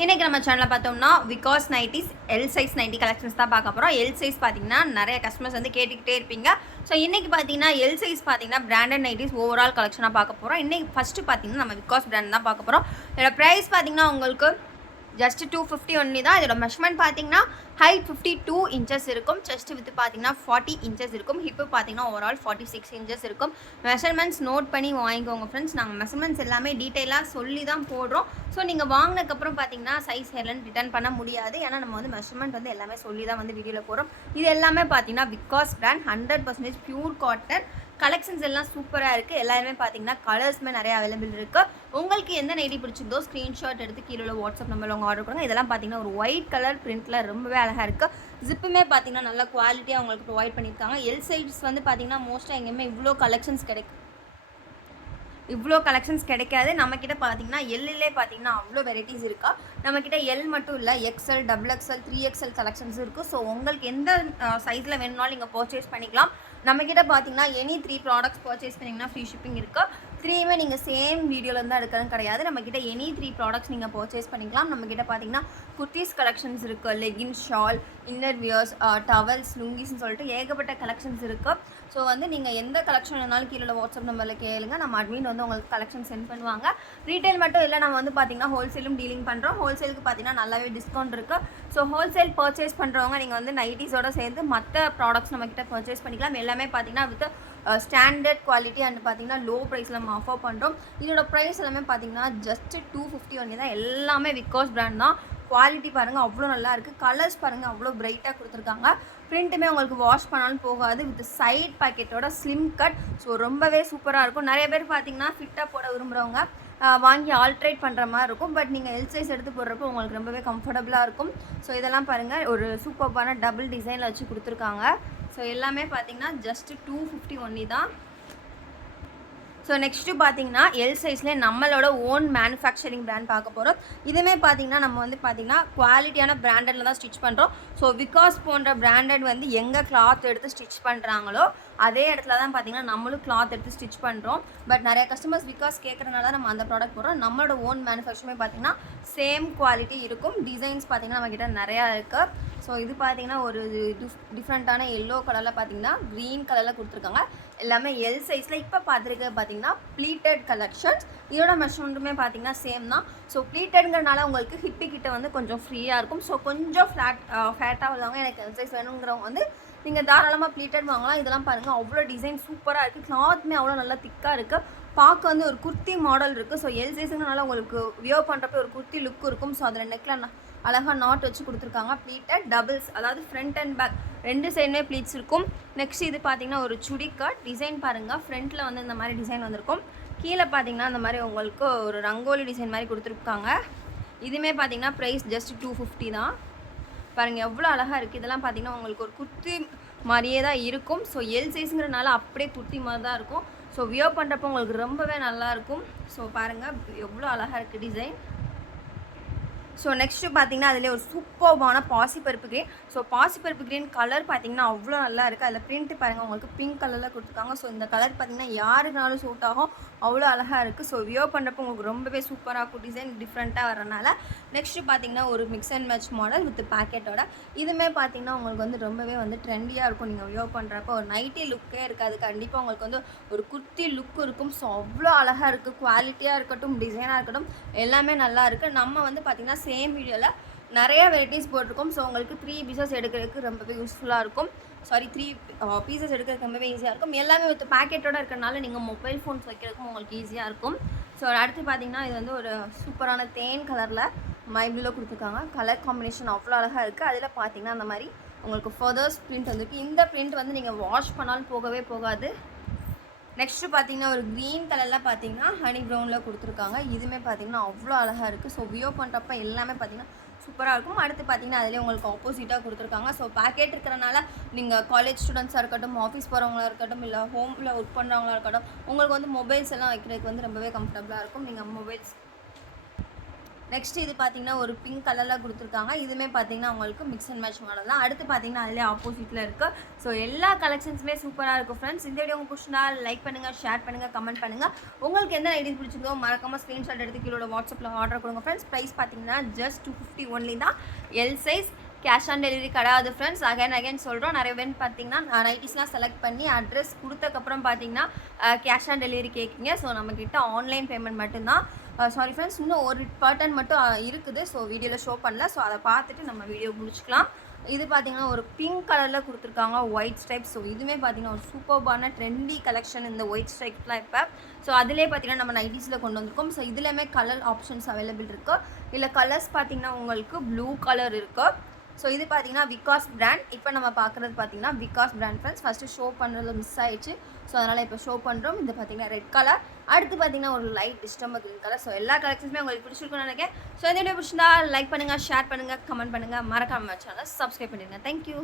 இன்றைக்கி நம்ம சேனலில் பார்த்தோம்னா Vikas nighties L size nightie collections தான் பார்க்க போகிறோம். எல் சைஸ் பார்த்தீங்கன்னா நிறைய கஸ்டமர்ஸ் வந்து கேட்டுக்கிட்டே இருப்பீங்க. ஸோ இன்றைக்கி பார்த்தீங்கன்னா எல் சைஸ் பார்த்தீங்கன்னா பிராண்டட் நைட்டிஸ் ஓவரால் கலெக்ஷனாக பார்க்க போகிறோம். இன்றைக்கி ஃபஸ்ட்டு பார்த்தீங்கன்னா நம்ம விகாஸ் பிராண்ட் தான் பார்க்க போகிறோம். இதோட ப்ரைஸ் பார்த்தீங்கன்னா உங்களுக்கு ஜஸ்ட் 250 ஒன்லி தான். இதோட மெஷர்மெண்ட் பார்த்தீங்கன்னா ஹைட் 52 இன்ச்சஸ் இருக்கும். செஸ்ட் வித்து பார்த்தீங்கன்னா 40 இன்ச்சஸ் இருக்கும். ஹிப்பு பார்த்தீங்கன்னா ஓவரால் 46 இன்ச்சஸ் இருக்கும். மெஷர்மெண்ட்ஸ் நோட் பண்ணி வாங்கிக்கோங்க ஃப்ரெண்ட்ஸ். நாங்கள் மெஷர்மெண்ட்ஸ் எல்லாமே டீட்டெயிலாக சொல்லி தான் போடுறோம். ஸோ நீங்கள் வாங்கினதுக்கப்புறம் பார்த்தீங்கன்னா சைஸ் ஹேர்லன் ரிட்டர்ன் பண்ண முடியாது. ஏன்னா நம்ம வந்து மெஷர்மெண்ட் வந்து எல்லாமே சொல்லி தான் வந்து வீடியோவில் போகிறோம். இது எல்லாமே பார்த்தீங்கன்னா Vikas brand 100% pure cotton. Collections எல்லாம் சூப்பராக இருக்குது. எல்லாருமே பார்த்தீங்கன்னா கலர்ஸுமே நிறைய அவைலபிள் இருக்குது. உங்களுக்கு எந்த நைட்டி பிடிச்சிருந்தோ ஸ்க்ரீன்ஷாட் எடுத்து கீழே வாட்ஸ்அப் நம்பரில் உங்கள் ஆர்டர் பண்ணுங்கள். இதெல்லாம் பார்த்தீங்கன்னா ஒரு ஒயிட் கலர் பிரிண்ட்டில் ரொம்பவே அழகாக இருக்குது. ஜிப்புமே பார்த்தீங்கன்னா நல்ல குவாலிட்டியாக உங்களுக்கு ப்ரொவைட் பண்ணியிருக்காங்க. எல் சைஸ் வந்து பார்த்தீங்கன்னா மோஸ்ட்டாக எங்கேயுமே இவ்வளோ கலெக்ஷன்ஸ் கிடைக்காது. நம்மக்கிட்ட பார்த்தீங்கன்னா எல்லே பார்த்தீங்கன்னா அவ்வளோ வெரைட்டிஸ் இருக்கா. நம்மக்கிட்ட எல் மட்டும் இல்லை, எக்ஸ்எல், XXL, 3XL கலெக்ஷன்ஸ் இருக்குது. ஸோ உங்களுக்கு எந்த சைஸில் வேணும்னாலும் நீங்கள் பர்ச்சேஸ் பண்ணிக்கலாம். நம்மக்கிட்ட பார்த்தீங்கன்னா எனி 3 ப்ராடக்ட்ஸ் பர்ச்சேஸ் பண்ணிங்கன்னா ஃப்ரீ ஷிப்பிங் இருக்குது. 3மே நீங்கள் சேம் வீடியோவில் தான் எடுக்கிறதுன்னு கிடையாது. நம்மக்கிட்ட எனி 3 ப்ராடக்ட்ஸ் நீங்கள் பர்ச்சேஸ் பண்ணிக்கலாம். நம்மக்கிட்ட பார்த்தீங்கன்னா குர்த்திஸ் கலெக்ஷன்ஸ் இருக்குது, leggings, shawl, inner wears, towels, லுங்கிஸ்ன்னு சொல்லிட்டு ஏகப்பட்ட கலெக்ஷன்ஸ் இருக்குது. ஸோ வந்து நீங்கள் எந்த கலெக்ஷன் வேணாலும் கீழே வாட்ஸ்அப் நம்பரில் கேளுங்க. நம்ம அட்மின் வந்து உங்களுக்கு கலெக்ஷன் சென்ட் பண்ணுவாங்க. ரீட்டைல் மட்டும் இல்லை, நம்ம வந்து பார்த்தீங்கன்னா ஹோல்சேலும் டீலிங் பண்ணுறோம். ஹோல்சேலுக்கு பார்த்தீங்கன்னா நல்லாவே டிஸ்கவுண்ட் இருக்குது. ஸோ ஹோல்சேல் பர்ச்சேஸ் பண்ணுறவங்க நீங்கள் வந்து நைட்டிஸோடு சேர்ந்து மற்ற ப்ராடக்ட்ஸ் நம்மக்கிட்ட பர்ச்சேஸ் பண்ணிக்கலாம். எல்லாமே பார்த்தீங்கன்னா வித் ஸ்டாண்டர்ட் குவாலிட்டி அண்ட் பார்த்தீங்கன்னா லோ ப்ரைஸில் நம்ம ஆஃபர் பண்ணுறோம். இதோட ப்ரைஸ் எல்லாமே பார்த்தீங்கன்னா ஜஸ்ட் 250 ஒன்லி தான். எல்லாமே விகாஸ் பிராண்ட் தான். குவாலிட்டி பாருங்கள் அவ்வளோ நல்லா இருக்குது. கலர்ஸ் பாருங்கள் அவ்வளோ பிரைட்டாக கொடுத்துருக்காங்க. பிரிண்ட்டுமே உங்களுக்கு வாஷ் பண்ணாலும் போகாது. வித் சைட் பேக்கெட்டோட ஸ்லிம் கட். ஸோ ரொம்பவே சூப்பராக இருக்கும். நிறைய பேர் பார்த்தீங்கன்னா ஃபிட்டாக போட விரும்புகிறவங்க வாங்கி ஆல்ட்ரேட் பண்ணுற மாதிரி இருக்கும். பட் நீங்கள் எல் சைஸ் எடுத்து போடுறப்போ உங்களுக்கு ரொம்பவே கம்ஃபர்டபுளாக இருக்கும். ஸோ இதெல்லாம் பாருங்கள் ஒரு சூப்பரான டபுள் டிசைனில் வச்சு கொடுத்துருக்காங்க. ஸோ எல்லாமே பார்த்தீங்கன்னா ஜஸ்ட் 250 ஒன்லி தான். ஸோ நெக்ஸ்ட்டு பார்த்தீங்கன்னா எல் சைஸ்லேயே நம்மளோட ஓன் மேனுஃபேக்சரிங் பிராண்ட் பார்க்க போகிறோம். இதுவுமே பார்த்தீங்கன்னா நம்ம வந்து பார்த்தீங்கன்னா குவாலிட்டியான பிராண்டடில் தான் ஸ்டிச் பண்ணுறோம். ஸோ விகாஸ் போன்ற பிராண்டட் வந்து எங்கே கிளாத் எடுத்து ஸ்டிச் பண்ணுறாங்களோ அதே இடத்துல தான் பார்த்தீங்கன்னா நம்மளும் கிளாத் எடுத்து ஸ்டிச் பண்ணுறோம். பட் நிறைய கஸ்டமர்ஸ் விகாஸ் கேட்குறதுனால நம்ம அந்த ப்ராடக்ட் போடுறோம். நம்மளோட ஓன் மேனுஃபேக்சருமே பார்த்தீங்கன்னா சேம் குவாலிட்டி இருக்கும். டிசைன்ஸ் பார்த்தீங்கன்னா நம்மக்கிட்ட நிறையா இருக்குது. ஸோ இது பார்த்தீங்கன்னா ஒரு டிஃப்ரெண்ட்டான எல்லோ கலரில் பார்த்தீங்கன்னா க்ரீன் கலரில் கொடுத்துருக்காங்க. எல்லாமே எல் சைஸில் இப்போ பார்த்துருக்க பார்த்தீங்கன்னா ப்ளீட்டட் கலெக்ஷன்ஸ். இதோட மெஷர்மெண்ட்டுமே பார்த்தீங்கன்னா சேம் தான். ஸோ ப்ளீட்டடுங்கிறனால உங்களுக்கு ஹிப்பு கிட்ட வந்து கொஞ்சம் ஃப்ரீயாக இருக்கும். ஸோ கொஞ்சம் ஃபேட்டாக உள்ளவங்க எனக்கு எல் சைஸ் வேணுங்கிறவங்க வந்து நீங்கள் தாராளமாக ப்ளீட்டட் வாங்கலாம். இதெல்லாம் பாருங்கள் அவ்வளோ டிசைன் சூப்பராக இருக்குது. கிளாத்துமே அவ்வளோ நல்லா திக்காக இருக்குது. பார்க்க வந்து ஒரு குர்த்தி மாடல் இருக்குது. ஸோ எல் சைஸுங்கனால உங்களுக்கு வியர் பண்ணுறப்ப ஒரு குர்த்தி லுக் இருக்கும். ஸோ அதில் நெக்கில் அழகாக நாட் வச்சு கொடுத்துருக்காங்க. ப்ளீட்டட் டபுள்ஸ், அதாவது ஃப்ரண்ட் அண்ட் பேக் ரெண்டு சைடுமே ப்ளீட்ஸ் இருக்கும். நெக்ஸ்ட் இது பார்த்தீங்கன்னா ஒரு சுடி கட் டிசைன் பாருங்கள். ஃப்ரண்ட்டில் வந்து இந்த மாதிரி டிசைன் வந்திருக்கும். கீழே பார்த்தீங்கன்னா இந்த மாதிரி உங்களுக்கு ஒரு ரங்கோலி டிசைன் மாதிரி கொடுத்துருக்காங்க. இதுவுமே பார்த்தீங்கன்னா ப்ரைஸ் ஜஸ்ட் 250 தான். பாருங்கள் எவ்வளோ அழகாக இருக்குது. இதெல்லாம் பார்த்தீங்கன்னா உங்களுக்கு ஒரு குர்த்தி மாதிரியே தான் இருக்கும். ஸோ எல் சைஸுங்கிறனால அப்படியே குர்த்தி மாதிரி தான் இருக்கும். ஸோ வியர் பண்ணுறப்போ உங்களுக்கு ரொம்பவே நல்லாயிருக்கும். ஸோ பாருங்கள் எவ்வளோ அழகாக இருக்குது டிசைன். ஸோ நெக்ஸ்ட்டு பார்த்தீங்கன்னா அதிலே ஒரு சூப்பர்பான பாசிப்பருப்பு கிரீன். ஸோ பாசிப்பருப்பு கிரீன் கலர் பார்த்தீங்கன்னா அவ்வளோ நல்லா இருக்குது. அதில் பிரிண்ட்டு பாருங்கள் உங்களுக்கு பிங்க் கலரில் கொடுத்துருக்காங்க. ஸோ இந்த கலர் பார்த்தீங்கன்னா யாருக்குனாலும் சூட் ஆகும். அவ்வளோ அழகாக இருக்குது. ஸோ வியர் பண்ணுறப்போ உங்களுக்கு ரொம்பவே சூப்பராக இருக்கும். டிசைன் டிஃப்ரெண்ட்டாக வரனால. நெக்ஸ்ட்டு பார்த்தீங்கன்னா ஒரு mix and match model with பேக்கெட்டோட. இதுவுமே பார்த்தீங்கன்னா உங்களுக்கு வந்து ரொம்பவே வந்து ட்ரெண்டியாக இருக்கும். நீங்கள் வியர் பண்ணுறப்போ ஒரு நைட்டி லுக்கே இருக்காது. கண்டிப்பாக உங்களுக்கு வந்து ஒரு குர்த்தி லுக் இருக்கும். ஸோ அவ்வளோ அழகாக இருக்குது. குவாலிட்டியாக இருக்கட்டும், டிசைனாக இருக்கட்டும், எல்லாமே நல்லா இருக்குது. நம்ம வந்து பார்த்திங்கன்னா சேம் வீடியோவில் நிறைய வெரைட்டிஸ் போட்டிருக்கோம். ஸோ உங்களுக்கு 3 பீசஸ் எடுக்கிறதுக்கு ரொம்பவே யூஸ்ஃபுல்லாக இருக்கும். 3 பீசஸ் எடுக்கிறதுக்கு ரொம்பவே ஈஸியாக இருக்கும். எல்லாமே வித் பேக்கெட்டோடு இருக்கிறனால நீங்கள் மொபைல் ஃபோன்ஸ் வைக்கிறதுக்கும் உங்களுக்கு ஈஸியாக இருக்கும். ஸோ அடுத்து பார்த்தீங்கன்னா இது வந்து ஒரு சூப்பரான தேன் கலரில் மைப்ளூவில் கொடுத்துருக்காங்க. கலர் காம்பினேஷன் அவ்வளோ அழகாக இருக்குது. அதில் பார்த்தீங்கன்னா அந்த மாதிரி உங்களுக்கு ஃபர்தர்ஸ் பிரிண்ட் வந்துருக்கு. இந்த பிரிண்ட் வந்து நீங்கள் வாஷ் பண்ணாலும் போகவே போகாது. நெக்ஸ்ட்டு பார்த்தீங்கன்னா ஒரு க்ரீன் கலரில் பார்த்தீங்கன்னா ஹனி ப்ரௌனில் கொடுத்துருக்காங்க. இதுவுமே பார்த்தீங்கன்னா அவ்வளோ அழகாக இருக்குது. ஸோ வியர் பண்ணுறப்ப எல்லாமே பார்த்தீங்கன்னா சூப்பராக இருக்கும். அடுத்து பார்த்தீங்கன்னா அதிலே உங்களுக்கு ஆப்போசிட்டாக கொடுத்துருக்காங்க. ஸோ பேக்கெட் இருக்கிறனால நீங்கள் காலேஜ் ஸ்டூடெண்ட்ஸாக இருக்கட்டும், ஆஃபீஸ் போகிறவங்களா இருக்கட்டும், இல்லை ஹோமில் ஒர்க் பண்ணுறவங்களா இருக்கட்டும், உங்களுக்கு வந்து மொபைல்ஸ் எல்லாம் வைக்கிறதுக்கு வந்து ரொம்பவே கம்ஃபர்டபுளாக இருக்கும். நீங்கள் மொபைல்ஸ் நெக்ஸ்ட் இது பார்த்தீங்கன்னா ஒரு பிங்க் கலரில் கொடுத்துருக்காங்க. இதுவுமே பார்த்தீங்கன்னா உங்களுக்கு மிக்ஸ் அண்ட் மேட்ச் மாடல் தான். அடுத்து பார்த்தீங்கன்னா அதிலே ஆப்போசிட்டில் இருக்குது. ஸோ எல்லா கலெக்ஷன்ஸுமே சூப்பராக இருக்கும் ஃப்ரெண்ட்ஸ். இந்த வீடியோ உங்களுக்கு பிடிச்சிருந்தா லைக் பண்ணுங்கள், ஷேர் பண்ணுங்கள், கமெண்ட் பண்ணுங்கள். உங்களுக்கு எந்த நைட்டிஸ் பிடிச்சிருக்கோ மறக்காமல் ஸ்க்ரீன்ஷாட் எடுத்து கீழே வாட்ஸ்அப்பில் ஆர்டர் கொடுங்க ஃப்ரெண்ட்ஸ். ப்ரைஸ் பார்த்தீங்கன்னா ஜஸ்ட் 250 ஒன்லி தான். L size. Cash on delivery கிடையாது ஃப்ரெண்ட்ஸ். அகைன் சொல்கிறோம். நிறைய பேர் பார்த்தீங்கன்னா நைட்டிஸ்லாம் செலக்ட் பண்ணி அட்ரஸ் கொடுத்தக்கப்புறம் பார்த்தீங்கன்னா கேஷ் ஆன் டெலிவரி கேட்குங்க. ஸோ நம்மக்கிட்ட ஆன்லைன் பேமெண்ட் மட்டும்தான். சாரி ஃப்ரெண்ட்ஸ், இன்னும் ஒரு பேட்டர்ன் மட்டும் இருக்குது. ஸோ வீடியோவில் ஷோ பண்ணல. ஸோ அதை பார்த்துட்டு நம்ம வீடியோ முடிச்சுக்கலாம். இது பார்த்தீங்கன்னா ஒரு பிங்க் கலரில் கொடுத்துருக்காங்க, ஒயிட் ஸ்ட்ரைப். ஸோ இதுவுமே பார்த்தீங்கன்னா ஒரு சூப்பர்பான ட்ரெண்டி கலெக்ஷன் இந்த ஒயிட் ஸ்ட்ரைப்லாம் இப்போ. ஸோ அதிலே பார்த்தீங்கன்னா நம்ம நைட்டிஸில் கொண்டு வந்திருக்கோம். ஸோ இதுலேயுமே கலர் ஆப்ஷன்ஸ் அவைலபிள் இருக்குது. இல்லை கலர்ஸ் பார்த்தீங்கன்னா உங்களுக்கு ப்ளூ கலர் இருக்குது. ஸோ இது பார்த்தீங்கன்னா விகாஸ் பிராண்ட். இப்போ நம்ம பார்க்குறது பார்த்தீங்கன்னா Vikas brand friends. First show பண்ணுறது மிஸ் ஆயிடுச்சு. ஸோ அதனால் இப்போ ஷோ பண்ணுறோம். இது பார்த்தீங்கன்னா ரெட் கலர். அடுத்து பார்த்தீங்கன்னா ஒரு light distemper green colour. So எல்லா கலெக்ஷன்ஸுமே உங்களுக்கு பிடிச்சிருக்குன்னு நினைக்கிறேன். ஸோ இந்த வீடியோ பிடிச்சிருந்தா லைக் பண்ணுங்கள், ஷேர் பண்ணுங்கள், கமெண்ட் பண்ணுங்கள், மறக்காம சேனலை சப்ஸ்கிரைப் பண்ணிடுங்க. தேங்க்யூ.